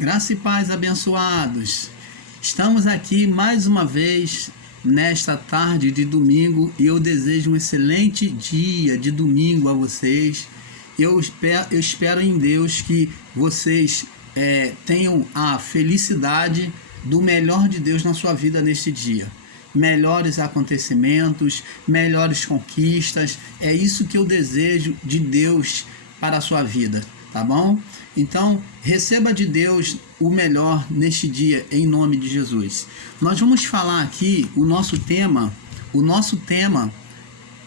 Graça e paz, abençoados. Estamos aqui mais uma vez nesta tarde de domingo e eu desejo um excelente dia de domingo a vocês. Eu espero em Deus que vocês tenham a felicidade do melhor de Deus na sua vida neste dia. Melhores acontecimentos, melhores conquistas. É isso que eu desejo de Deus para a sua vida, tá bom? Então, receba de Deus o melhor neste dia, em nome de Jesus. Nós vamos falar aqui, o nosso tema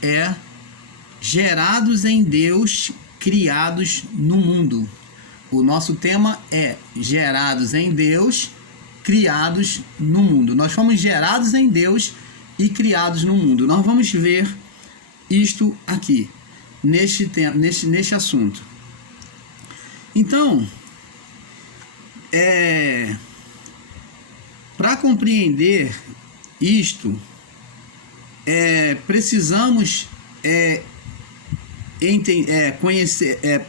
é gerados em Deus, criados no mundo. O nosso tema é gerados em Deus, criados no mundo. Nós fomos gerados em Deus e criados no mundo. Nós vamos ver isto aqui, neste assunto. Então, para compreender isto,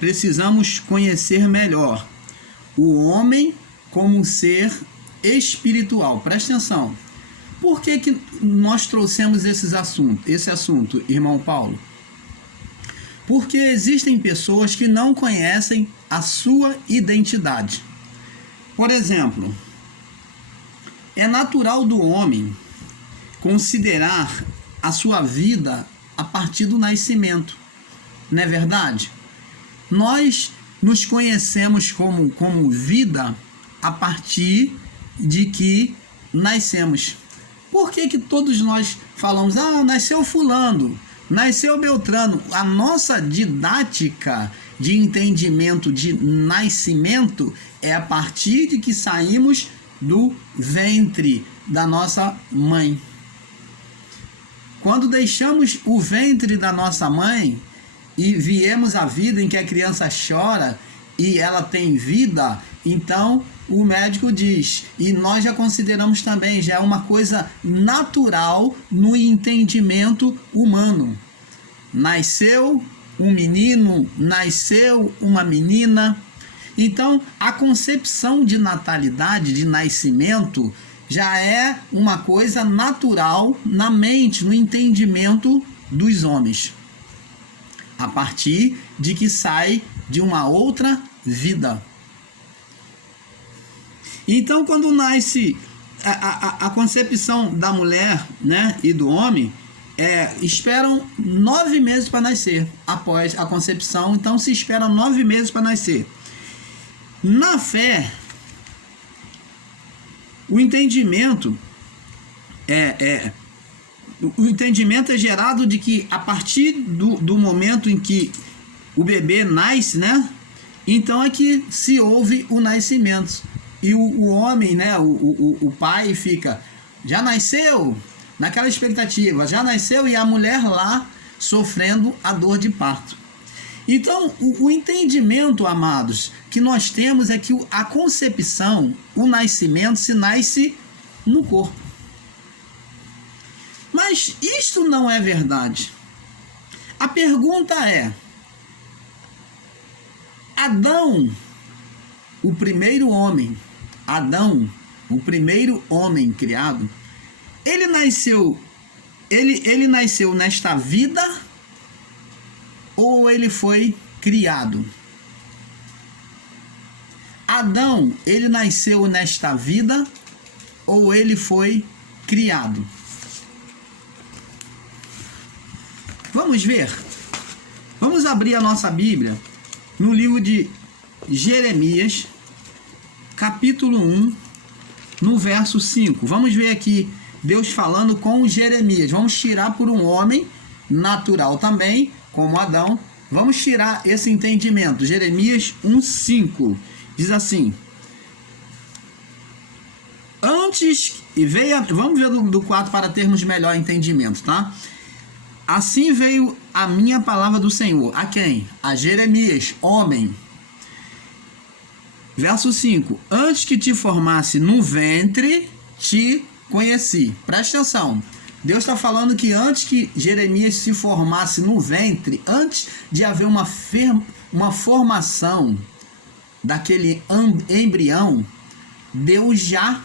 precisamos conhecer melhor o homem como um ser espiritual. Presta atenção. Por que nós trouxemos esse assunto, irmão Paulo? Porque existem pessoas que não conhecem a sua identidade. Por exemplo, é natural do homem considerar a sua vida a partir do nascimento. Não é verdade? Nós nos conhecemos como vida a partir de que nascemos. Por que todos nós falamos, nasceu fulano, nasceu Beltrano? A nossa didática de entendimento de nascimento é a partir de que saímos do ventre da nossa mãe. Quando deixamos o ventre da nossa mãe e viemos à vida em que a criança chora e ela tem vida, então o médico diz, e nós já consideramos também, já é uma coisa natural no entendimento humano. Nasceu um menino, nasceu uma menina. Então, a concepção de natalidade, de nascimento, já é uma coisa natural na mente, no entendimento dos homens. A partir de que sai de uma outra vida. Então, quando nasce a concepção da mulher, né, e do homem, esperam 9 meses para nascer. Após a concepção, então se esperam 9 meses para nascer. Na fé, o entendimento é gerado de que a partir do momento em que o bebê nasce, né? Então é que se houve o nascimento. E o homem, né? O pai fica, já nasceu? Naquela expectativa, já nasceu, e a mulher lá sofrendo a dor de parto. Então, o entendimento, amados, que nós temos é que a concepção, o nascimento, se nasce no corpo. Mas isto não é verdade. A pergunta é: Adão, o primeiro homem criado, ele nasceu nesta vida ou ele foi criado? Adão, ele nasceu nesta vida ou ele foi criado? Vamos ver. Vamos abrir a nossa Bíblia no livro de Jeremias, capítulo 1, no verso 5. Vamos ver aqui Deus falando com Jeremias. Vamos tirar por um homem natural também, como Adão. Vamos tirar esse entendimento. Jeremias 1:5 diz assim: vamos ver do 4 para termos melhor entendimento, tá? Assim veio a minha palavra do Senhor. A quem? A Jeremias, homem. Verso 5: antes que te formasse no ventre, te conheci. Presta atenção. Deus está falando que antes que Jeremias se formasse no ventre, antes de haver uma formação daquele embrião, Deus já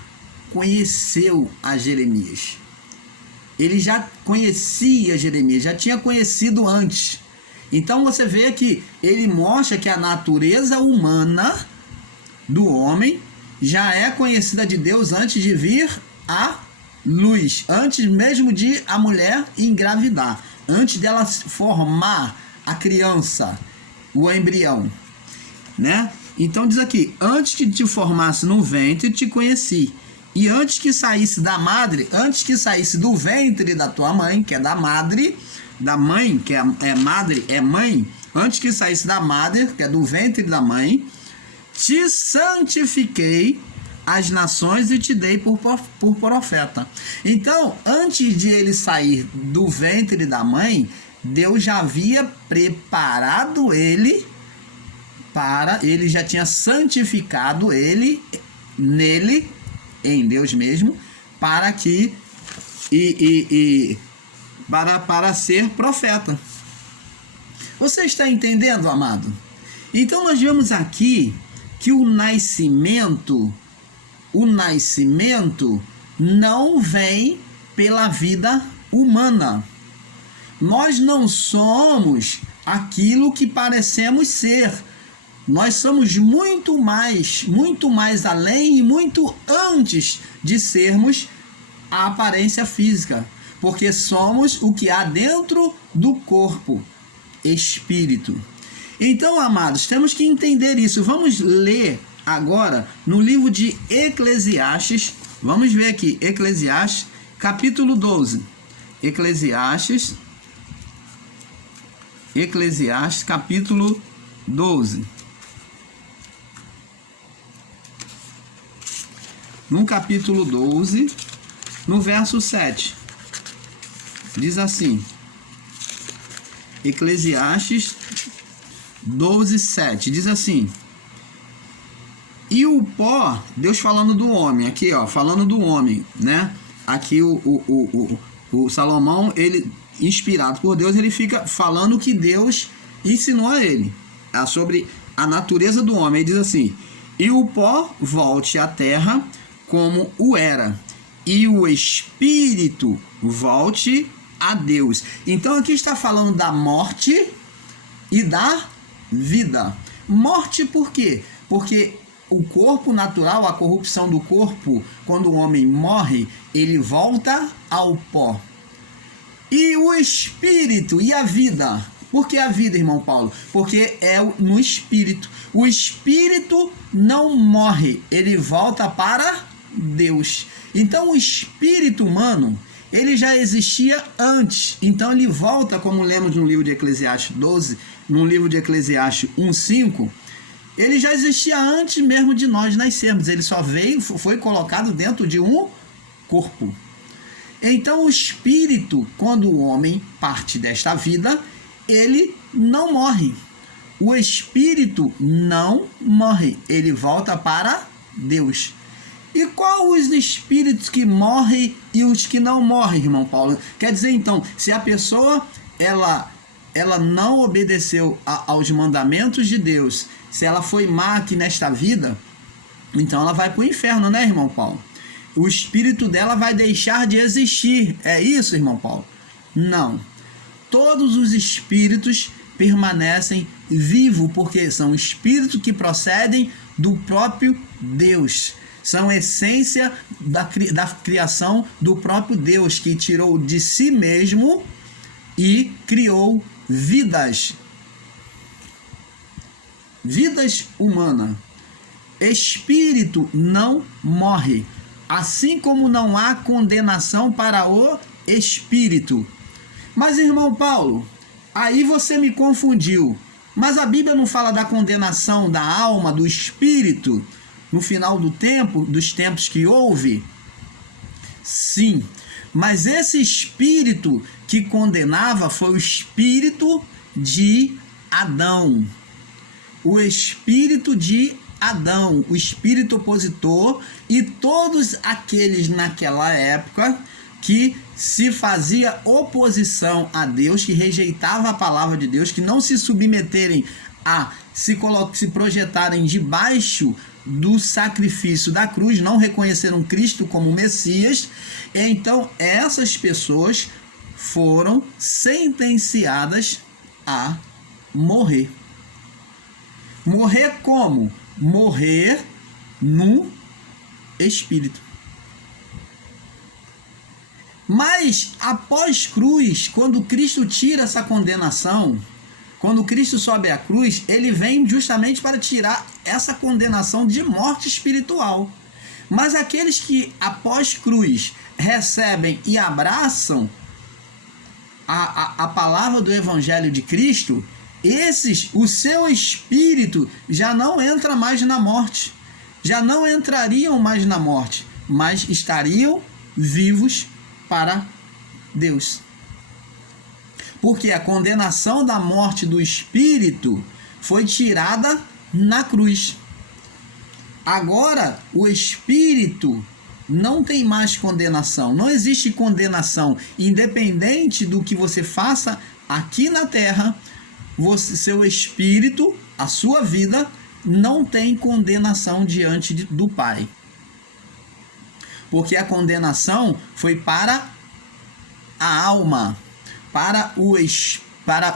conheceu a Jeremias. Ele já conhecia Jeremias, já tinha conhecido antes. Então você vê que ele mostra que a natureza humana do homem já é conhecida de Deus antes de vir a luz, antes mesmo de a mulher engravidar, antes dela formar a criança, o embrião, né? Então diz aqui, antes que te formasse no ventre, te conheci. E antes que saísse da madre, antes que saísse do ventre da tua mãe, que é da madre, da mãe, que é madre, é mãe, antes que saísse da madre, que é do ventre da mãe, te santifiquei as nações e te dei por profeta. Então, antes de ele sair do ventre da mãe, Deus já havia preparado ele ele já tinha santificado ele nele, em Deus mesmo, para que para ser profeta. Você está entendendo, amado? Então nós vemos aqui que o nascimento não vem pela vida humana. Nós não somos aquilo que parecemos ser. Nós somos muito mais além e muito antes de sermos a aparência física, porque somos o que há dentro do corpo, espírito. Então, amados, temos que entender isso. Vamos ler agora no livro de Eclesiastes. Vamos ver aqui, Eclesiastes, capítulo 12. Eclesiastes, capítulo 12. No capítulo 12, no verso 7, diz assim, Eclesiastes 12, 7, diz assim, e o pó, Deus falando do homem, aqui ó, falando do homem, né? Aqui o Salomão, ele, inspirado por Deus, ele fica falando o que Deus ensinou a ele, sobre a natureza do homem. Ele diz assim, e o pó volte à terra como o era, e o espírito volte a Deus. Então aqui está falando da morte e da vida. Morte por quê? Porque o corpo natural, a corrupção do corpo, quando o homem morre, ele volta ao pó. E o espírito e a vida. Por que a vida, irmão Paulo? Porque é no espírito. O espírito não morre, ele volta para Deus. Então o espírito humano, ele já existia antes. Então ele volta, como lemos no livro de Eclesiastes 12, no livro de Eclesiastes 1:5, ele já existia antes mesmo de nós nascermos. Ele só foi colocado dentro de um corpo. Então o espírito, quando o homem parte desta vida, ele não morre. O espírito não morre, ele volta para Deus. E quais os espíritos que morrem e os que não morrem, irmão Paulo? Quer dizer, então, se a pessoa ela não obedeceu aos mandamentos de Deus, se ela foi má aqui nesta vida, então ela vai para o inferno, né, irmão Paulo? O espírito dela vai deixar de existir. É isso, irmão Paulo? Não. Todos os espíritos permanecem vivos, porque são espíritos que procedem do próprio Deus. São essência da criação do próprio Deus, que tirou de si mesmo e criou vidas humanas. Espírito não morre, assim como não há condenação para o espírito. Mas, irmão Paulo, aí você me confundiu. Mas a Bíblia não fala da condenação da alma, do espírito, no final do tempo, dos tempos que houve? Sim, mas esse espírito que condenava foi o espírito de Adão. O espírito de Adão, o espírito opositor, e todos aqueles naquela época que se fazia oposição a Deus, que rejeitava a palavra de Deus, que não se submeterem a se projetarem debaixo do sacrifício da cruz, não reconheceram Cristo como Messias, então essas pessoas foram sentenciadas a morrer. Morrer como? Morrer no espírito. Mas após cruz, quando Cristo tira essa condenação, quando Cristo sobe à cruz, ele vem justamente para tirar essa condenação de morte espiritual. Mas aqueles que após cruz recebem e abraçam a palavra do Evangelho de Cristo, esses, o seu espírito já não entra mais na morte, já não entrariam mais na morte, mas estariam vivos para Deus. Porque a condenação da morte do espírito foi tirada na cruz. Agora, o espírito não tem mais condenação. Não existe condenação. Independente do que você faça aqui na terra, seu espírito, a sua vida, não tem condenação diante do Pai. Porque a condenação foi para a alma, para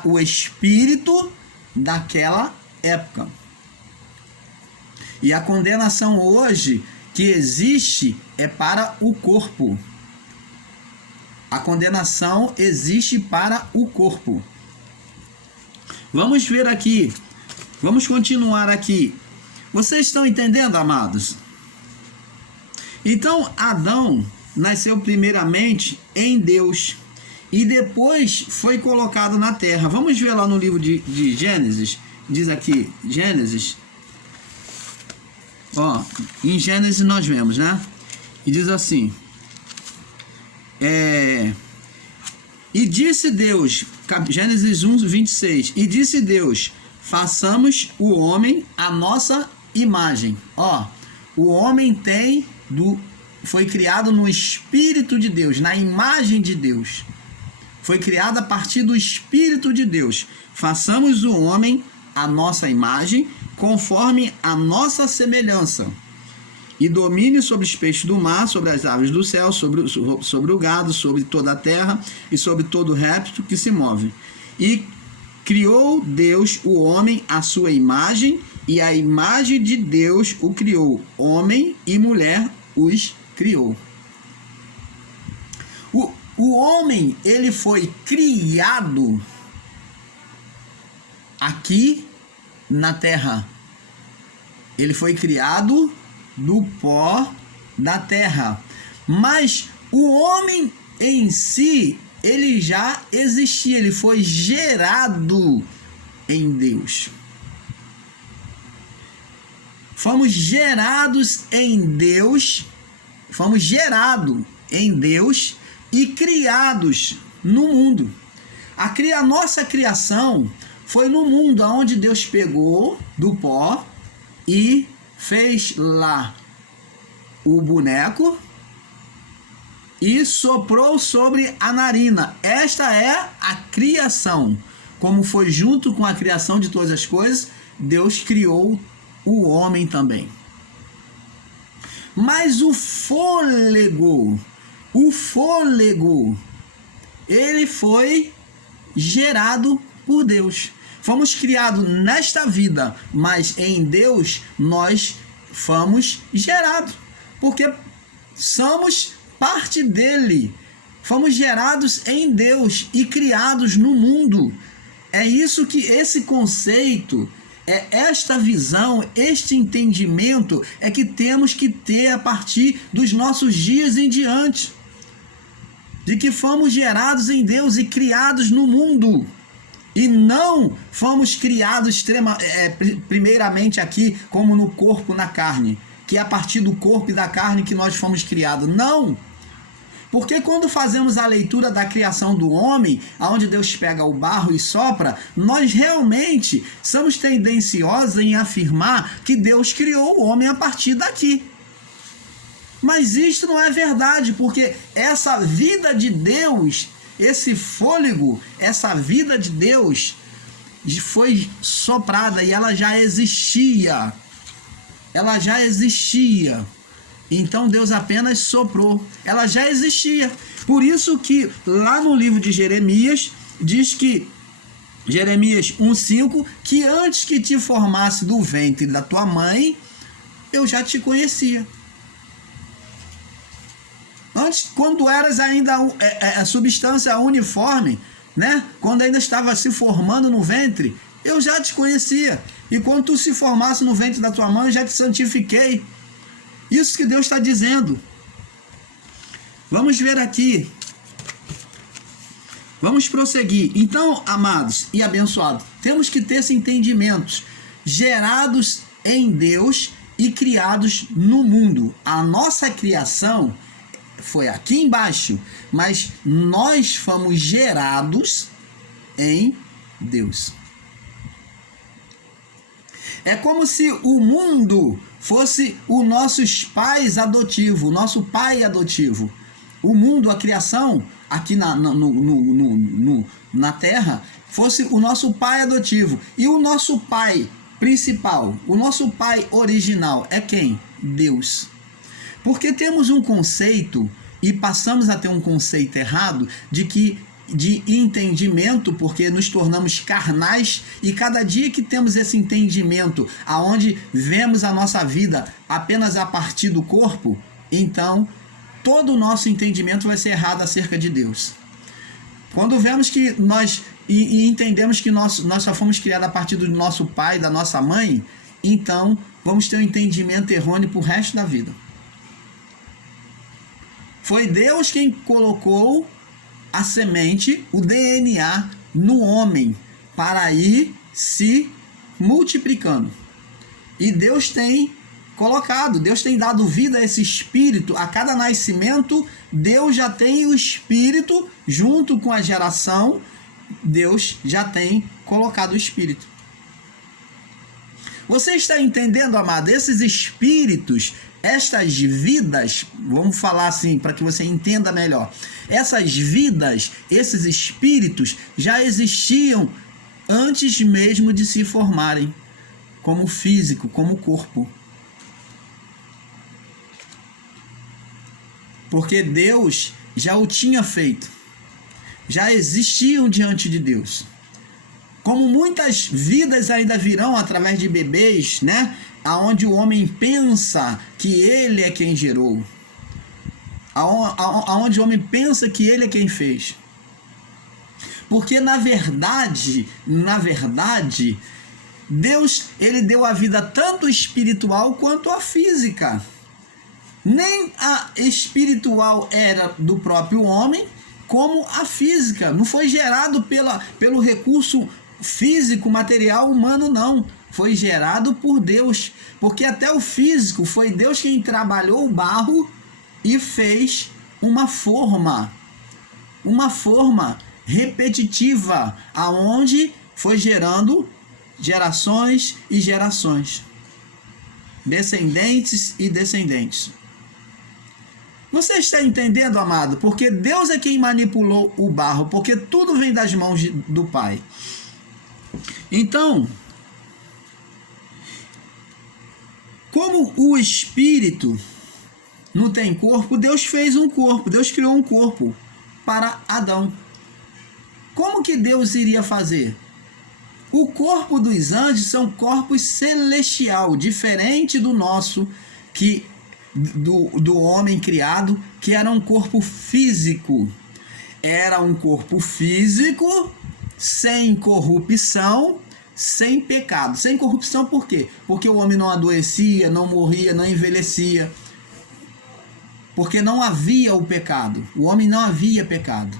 o espírito daquela época. E a condenação hoje que existe é para o corpo. A condenação existe para o corpo. Vamos ver aqui. Vamos continuar aqui. Vocês estão entendendo, amados? Então, Adão nasceu primeiramente em Deus e depois foi colocado na terra. Vamos ver lá no livro de Gênesis. Diz aqui, Gênesis. Ó, em Gênesis nós vemos, né? E diz assim: e disse Deus, Gênesis 1, 26, e disse Deus, façamos o homem à nossa imagem. Ó, o homem foi criado no Espírito de Deus, na imagem de Deus. Foi criado a partir do Espírito de Deus. Façamos o homem à nossa imagem, conforme a nossa semelhança, e domine sobre os peixes do mar, sobre as aves do céu, sobre o gado, sobre toda a terra e sobre todo réptil que se move. E criou Deus o homem à sua imagem, e a imagem de Deus o criou, homem e mulher os criou. O homem, ele foi criado aqui na terra. Ele foi criado do pó da terra. Mas o homem em si, ele já existia, ele foi gerado em Deus. Fomos gerados em Deus, e criados no mundo. A nossa criação foi no mundo onde Deus pegou do pó e fez lá o boneco e soprou sobre a narina. Esta é a criação. Como foi junto com a criação de todas as coisas, Deus criou o homem também. Mas o fôlego, ele foi gerado por Deus. Fomos criados nesta vida, mas em Deus nós fomos gerados, porque somos parte dele. Fomos gerados em Deus e criados no mundo. É isso que esse conceito, esta visão, este entendimento é que temos que ter a partir dos nossos dias em diante. De que fomos gerados em Deus e criados no mundo. E não fomos criados primeiramente aqui como no corpo, na carne. Que é a partir do corpo e da carne que nós fomos criados. Não! Porque quando fazemos a leitura da criação do homem, onde Deus pega o barro e sopra, nós realmente somos tendenciosos em afirmar que Deus criou o homem a partir daqui. Mas isto não é verdade, porque essa vida de Deus, esse fôlego, essa vida de Deus, foi soprada e ela já existia. Ela já existia. Então Deus apenas soprou. Ela já existia. Por isso que lá no livro de Jeremias, diz que, Jeremias 1,5, que antes que te formasse do ventre da tua mãe, eu já te conhecia. Antes, quando eras ainda a substância uniforme, né? Quando ainda estava se formando no ventre, eu já te conhecia. E quando tu se formasse no ventre da tua mãe, eu já te santifiquei. Isso que Deus está dizendo. Vamos ver aqui. Vamos prosseguir. Então, amados e abençoados, temos que ter esse entendimento. Gerados em Deus e criados no mundo. A nossa criação foi aqui embaixo, mas nós fomos gerados em Deus. É como se o mundo fosse o nossos pais adotivos, o nosso pai adotivo. O mundo, a criação, aqui na Terra, fosse o nosso pai adotivo. E o nosso pai principal, o nosso pai original é quem? Deus. Porque temos um conceito, e passamos a ter um conceito errado, de entendimento, porque nos tornamos carnais, e cada dia que temos esse entendimento, aonde vemos a nossa vida apenas a partir do corpo, então todo o nosso entendimento vai ser errado acerca de Deus. Quando vemos que nós e entendemos que nós só fomos criados a partir do nosso pai, da nossa mãe, então vamos ter um entendimento errôneo para o resto da vida. Foi Deus quem colocou a semente, o DNA, no homem, para ir se multiplicando. E Deus tem colocado, Deus tem dado vida a esse espírito. A cada nascimento, Deus já tem o espírito, junto com a geração, Deus já tem colocado o espírito. Você está entendendo, amado? Esses espíritos, estas vidas, vamos falar assim para que você entenda melhor. Essas vidas, esses espíritos já existiam antes mesmo de se formarem como físico, como corpo. Porque Deus já o tinha feito. Já existiam diante de Deus. Como muitas vidas ainda virão através de bebês, né? Aonde o homem pensa que ele é quem gerou. Aonde o homem pensa que ele é quem fez. Porque na verdade, Deus, ele deu a vida tanto espiritual quanto a física. Nem a espiritual era do próprio homem, como a física. Não foi gerado pelo recurso físico, material, humano, não. Foi gerado por Deus. Porque até o físico foi Deus quem trabalhou o barro e fez uma forma repetitiva, aonde foi gerando gerações e gerações, descendentes e descendentes. Você está entendendo, amado? Porque Deus é quem manipulou o barro, porque tudo vem das mãos do Pai. Então, como o Espírito não tem corpo, Deus fez um corpo, Deus criou um corpo para Adão. Como que Deus iria fazer? O corpo dos anjos são corpos celestial, diferente do nosso, do homem criado, que era um corpo físico. Era um corpo físico, sem corrupção, sem pecado. Sem corrupção por quê? Porque o homem não adoecia, não morria, não envelhecia. Porque não havia o pecado. O homem não havia pecado.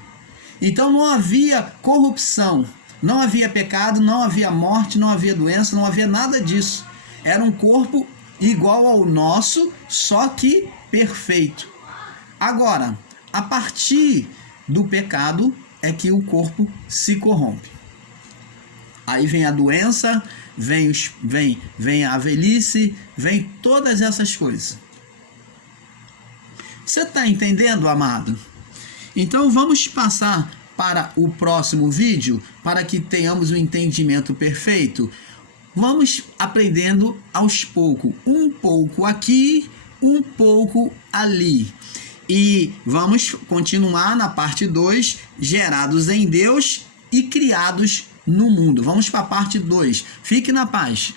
Então não havia corrupção. Não havia pecado, não havia morte, não havia doença, não havia nada disso. Era um corpo igual ao nosso, só que perfeito. Agora, a partir do pecado é que o corpo se corrompe. Aí vem a doença, vem a velhice, vem todas essas coisas. Você está entendendo, amado? Então vamos passar para o próximo vídeo, para que tenhamos um entendimento perfeito. Vamos aprendendo aos poucos, um pouco aqui, um pouco ali. E vamos continuar na parte 2, gerados em Deus e criados no mundo. Vamos para a parte 2. Fique na paz.